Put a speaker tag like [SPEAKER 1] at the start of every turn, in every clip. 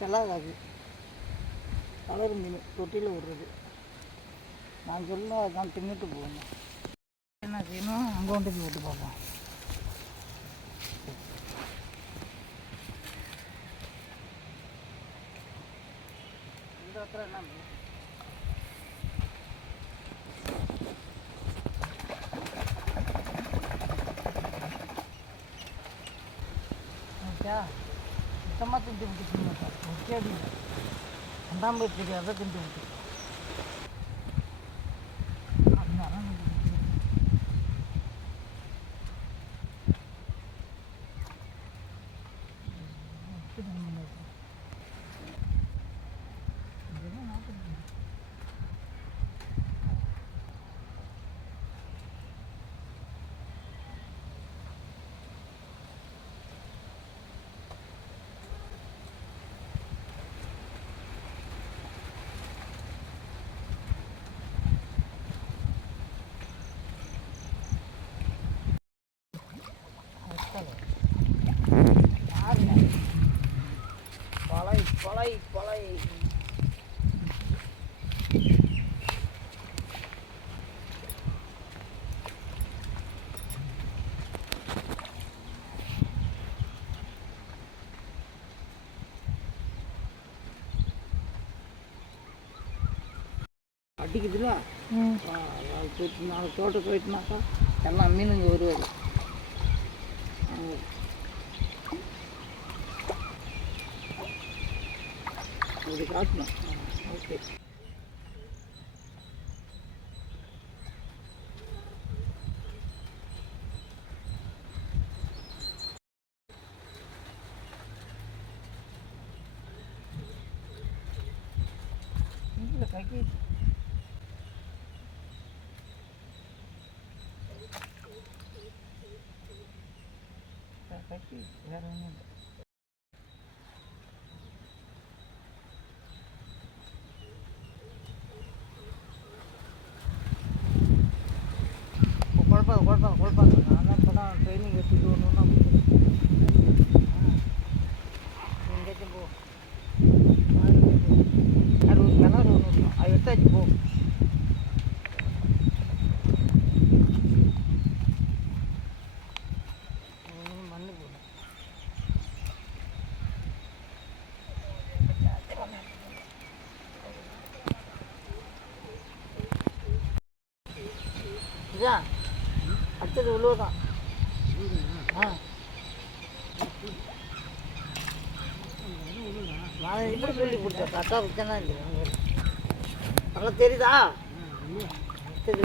[SPEAKER 1] செல்லாகாது. Colour மீன் தொட்டியில் விடுறது. நான் சொல்லணும் அதான் தின்னுட்டு போகணும். என்ன செய்யணும்? அங்கே வந்து போய் விட்டு பார்ப்போம். இந்த இடத்துல என்ன பார்த்தியா சுத்தமாக திண்டு விட்டு ஓகே அப்படின்னு ரெண்டாம் பேர் தெரியாத திண்டு விட்டு அடிக்குதுல? போயிட்டு நாலு தோட்டம் போயிட்டுனாக்கா எல்லாம் மீனுங்க வருவார். இது காட்டணும் ஓகே சரியா அடுத்தது உள்ளூர் ஆ. நான் இப்படி சொல்லி கொடுத்தேன்? கரெக்டாக வச்சேன்னா இல்லை நல்லா தெரியுதா? சரி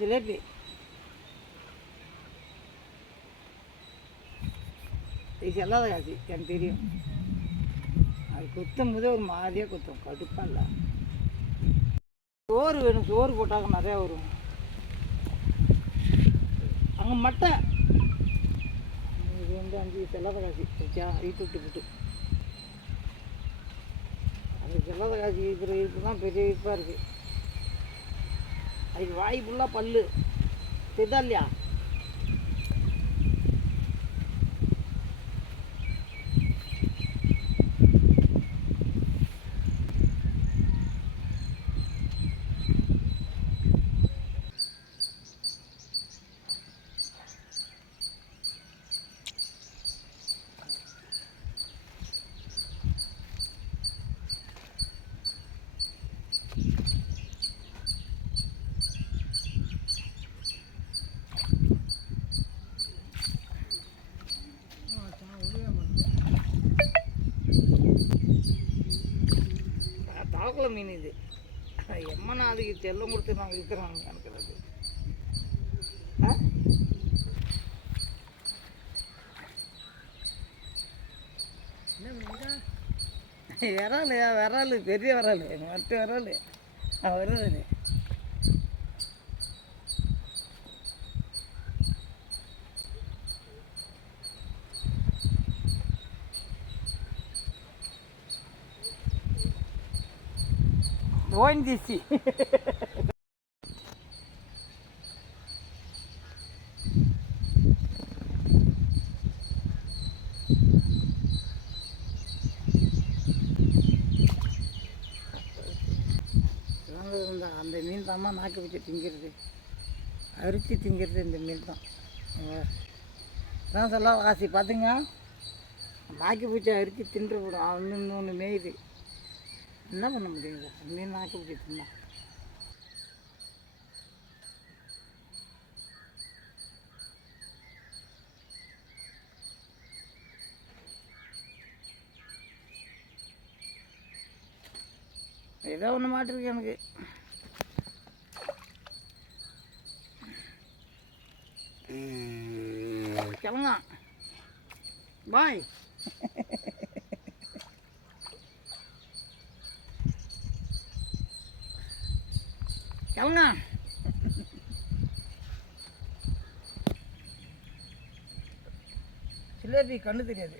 [SPEAKER 1] a little bit. இது செல்லாத காசி எனக்கு தெரியும். அது குத்தும் போதே ஒரு மாதிரியாக குத்தும் கடுப்பா இல்லை. சோறு வேணும் சோறு போட்டாங்க நிறையா வரும். அங்கே மட்டை. இது வந்து அஞ்சு செல்லாத காசி வச்சா வீட்டு விட்டு விட்டு அந்த செல்லாத காசி இருக்கிற இருப்பு தான் பெரிய இருப்பாக இருக்குது அதுக்கு வாய் ஃபுல்லாக பல்லு. தெரியுதா இல்லையா? தாக்குல மீன் இது. எம்மனா அதுக்கு செல்லம் கொடுத்து நாங்கள் இருக்கிறோம் கணக்கிறது ஆ? விரால் விரால் பெரிய விரால். மற்ற விரால். வருது join this. அந்த மீன் தான்மா நாக்கு வச்சு திங்கிறது. அரிச்சு திங்கிறது இந்த மீன் தான். சொல்ல வாசி பார்த்துங்க. நாக்கு பூச்சி அரிச்சு தின்று விடும் ஒன்று இன்னொன்று மேயுது என்ன பண்ண முடியுங்க மீன் நாக்கு பூச்சி தின்னா ஏதோ ஒன்று மாட்டிருக்கு எனக்கு. கிளங்க பாய். கிளங்க சிலேபி கண்ணு தெரியாது.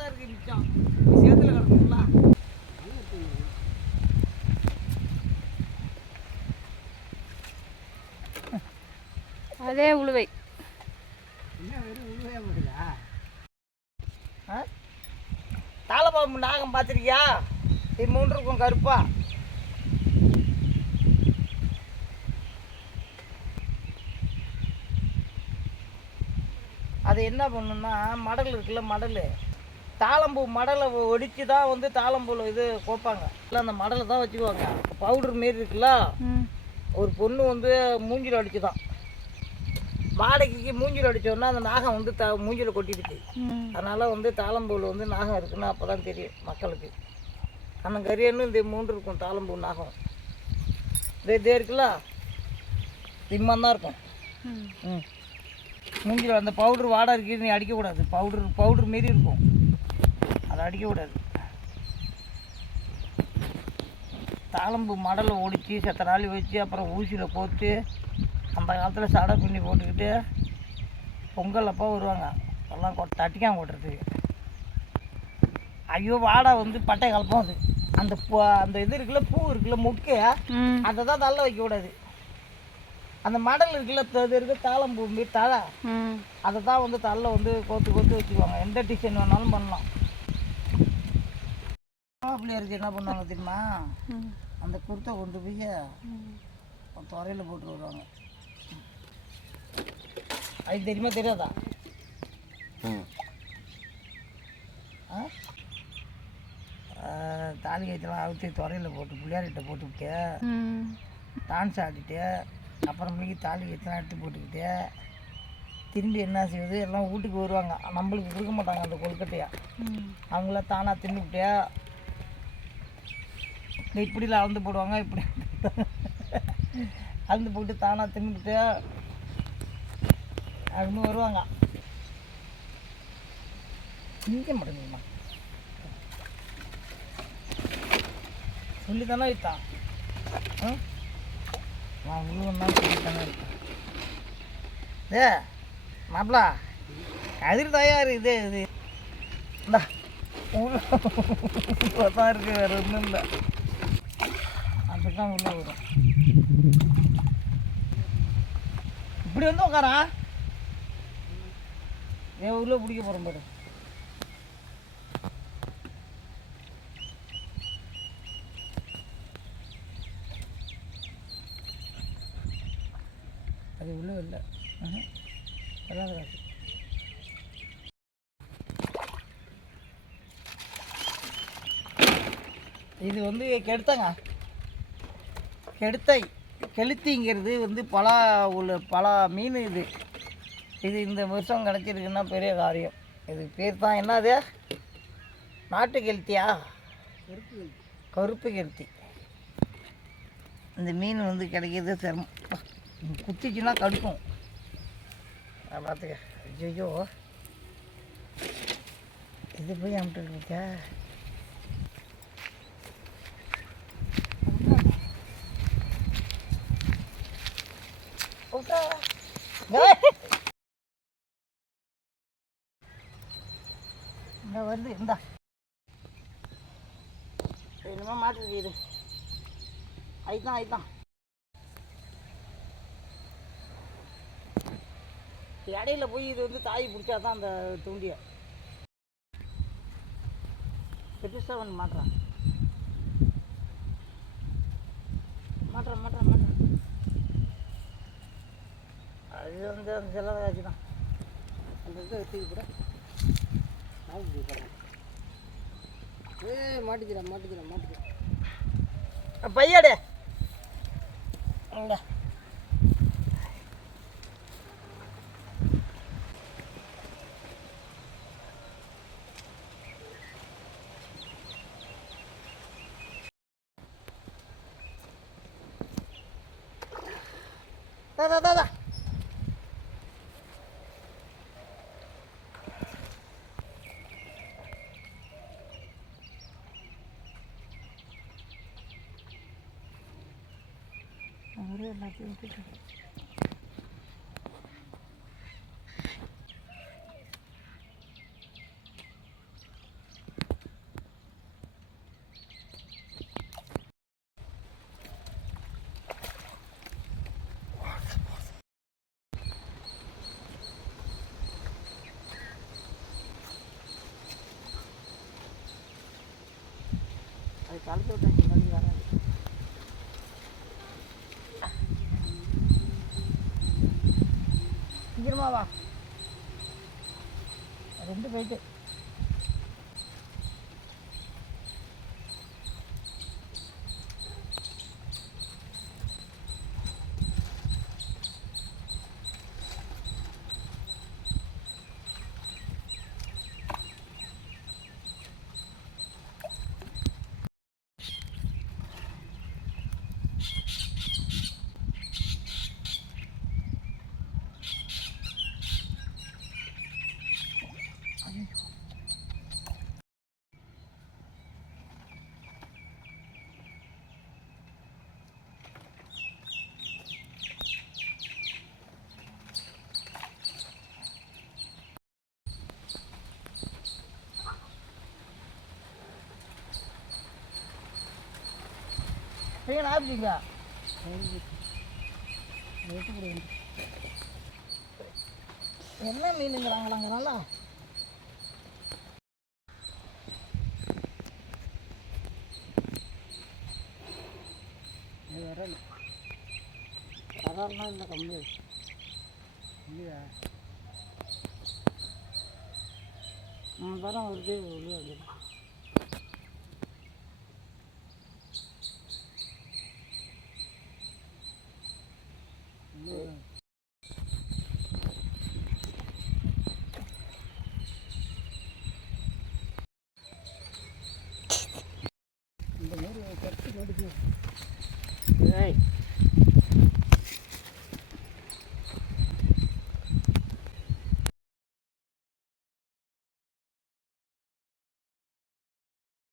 [SPEAKER 1] மிச்சம் சேத்துல கிடக்குங்களா
[SPEAKER 2] அதே உழுவை.
[SPEAKER 1] தாளபாம்பு நாகம் பார்த்துருக்கியா? இது மூன்று இருக்கும் கருப்பா. அது என்ன பண்ணுன்னா மடல் இருக்குல்ல மடல். தாளம்பூ மடலை ஒடிச்சு தான் வந்து தாளம்பூவில் இது கோப்பாங்க. இல்லை அந்த மடலை தான் வச்சுக்குவாங்க. பவுடர் மாரி இருக்குல்ல? ஒரு பொண்ணு வந்து மூஞ்சில் அடிச்சுதான் வாடகைக்கு மூஞ்சில் அடிச்சோன்னா அந்த நாகம் வந்து த மூஞ்சில் கொட்டிடுச்சு. அதனால் வந்து தாளம்பூவில் வந்து நாகம் இருக்குன்னு அப்போ தான் தெரியும் மக்களுக்கு. அந்த கரியன்னு இந்த மூன்று இருக்கும் தாளம்பூ நாகம். இதே இதே இருக்குல்ல? திம்மம் தான் இருக்கும்.
[SPEAKER 2] ம்.
[SPEAKER 1] மூஞ்சில் அந்த பவுடர் வாடை இருக்குது நீ அடிக்கக்கூடாது. பவுடர் பவுடர் மாரி இருக்கும். அதை அடிக்கக்கூடாது தாளம்பூ மடலை ஒடிச்சு செத்த நாளி வச்சு அப்புறம் ஊசியில் போட்டு அந்த காலத்தில் சடை பின்னி போட்டுக்கிட்டு பொங்கல் அப்போ வருவாங்க. எல்லாம் கொ தட்டிக்காம கொட்டுறதுக்கு. ஐயோ வாடை வந்து பட்டை கலப்பம் அது. அந்த பூ அந்த இது இருக்குல்ல பூ இருக்குல்ல மொக்கை அதை தான் தள்ள வைக்கக்கூடாது அந்த மடல் இருக்குல்ல இது இருக்கு தாளம்பூ தழை. அதை தான் வந்து தள்ள வந்து கோத்து கோத்து வச்சுக்குவாங்க. எந்த டிசைன் வேணாலும் பண்ணலாம். பிள்ளையாருக்கு என்ன பண்ணுவாங்க தெரியுமா? அந்த குர்த்தை கொண்டு போய் துறையில் போட்டு வருவாங்க அது தெரியுமா தெரியாதா? ஆ? ஆ, தாலி கயிற்றுலாம் அவுத்தி துறையில் போட்டு பிள்ளையார்கிட்ட போட்டுக்கிட்டு டான்ஸ் ஆடிட்டு அப்புறமேக்கு தாலி கயிற்றுலாம் எடுத்து போட்டுக்கிட்டு திரும்பி என்ன செய்யுது எல்லாம் வீட்டுக்கு வருவாங்க. நம்மளுக்கு கொடுக்க மாட்டாங்க அந்த கொழுக்கட்டையா. அவங்கள தானாக தின்னுக்கிட்டே இந்த இப்படிலாம் அளந்து போடுவாங்க இப்படி. அளந்து போட்டு தானாக தின்னுட்டு அப்படின்னு வருவாங்க. திங்க மாட்டேங்குமா சொல்லி தானே வைத்தான். நான் உழுவந்தான் சொல்லி தானே ஏ மாப்பிளா கதிர் தயார் இது இது. இந்தா. தான் இருக்கு வேற ஒன்றும் இல்லை. அப்படி தான் உள்ளே வரும். இப்படி வந்து உட்காரா என் உள்ளே பிடிக்க போகிறோம் பாரு. அது உள்ளே இல்லை. எல்லாம் அதான் இது வந்து கெடுத்தாங்க. கெடுத்தை கெளுத்திங்கிறது வந்து பல உள்ள பல மீன் இது. இது இந்த வருஷம் கிடச்சிருக்குன்னா பெரிய காரியம். இது பேர் தான் என்னது? நாட்டு கெளுத்தியா? கருப்பு கெளுத்தி. இந்த மீன் வந்து கிடைக்கிறது சிரமம். குத்திச்சுன்னா கடுக்கும். பார்த்துக்க ஐயோ இது போய் அமிட்டு இருக்கா விட்டா டேய். இந்த வருது இந்தா இனிமே மாட்டுது இது ஐதான் ஐதான் இடையில போய் இது வந்து தாய் பிடிச்சா தான் அந்த தூண்டியை பெருசாக ஒன்று மாட்டுறான் மாட்டுறான் அந்த அந்த செல்லத காட்சி தான். அந்த இதை எடுத்துக்கு கூட
[SPEAKER 3] ஏ மாட்டிக்கிறேன் மாட்டிக்கிறேன் மாட்டிக்கிறேன்
[SPEAKER 1] பையாடே. அங்க Da, da, da, da. அது கலத்து விட்டாச்சு சீக்கிரமா வா. ரெண்டு போயிட்டு ஏன் ஆப்பிட்டீங்க என்ன மீனுங்கிறாங்களாங்கிறனால நல்லா வரல வரலாம் இல்லை. கம்மி இல்லையா? ம் தரம் வருது உள்ளே வருது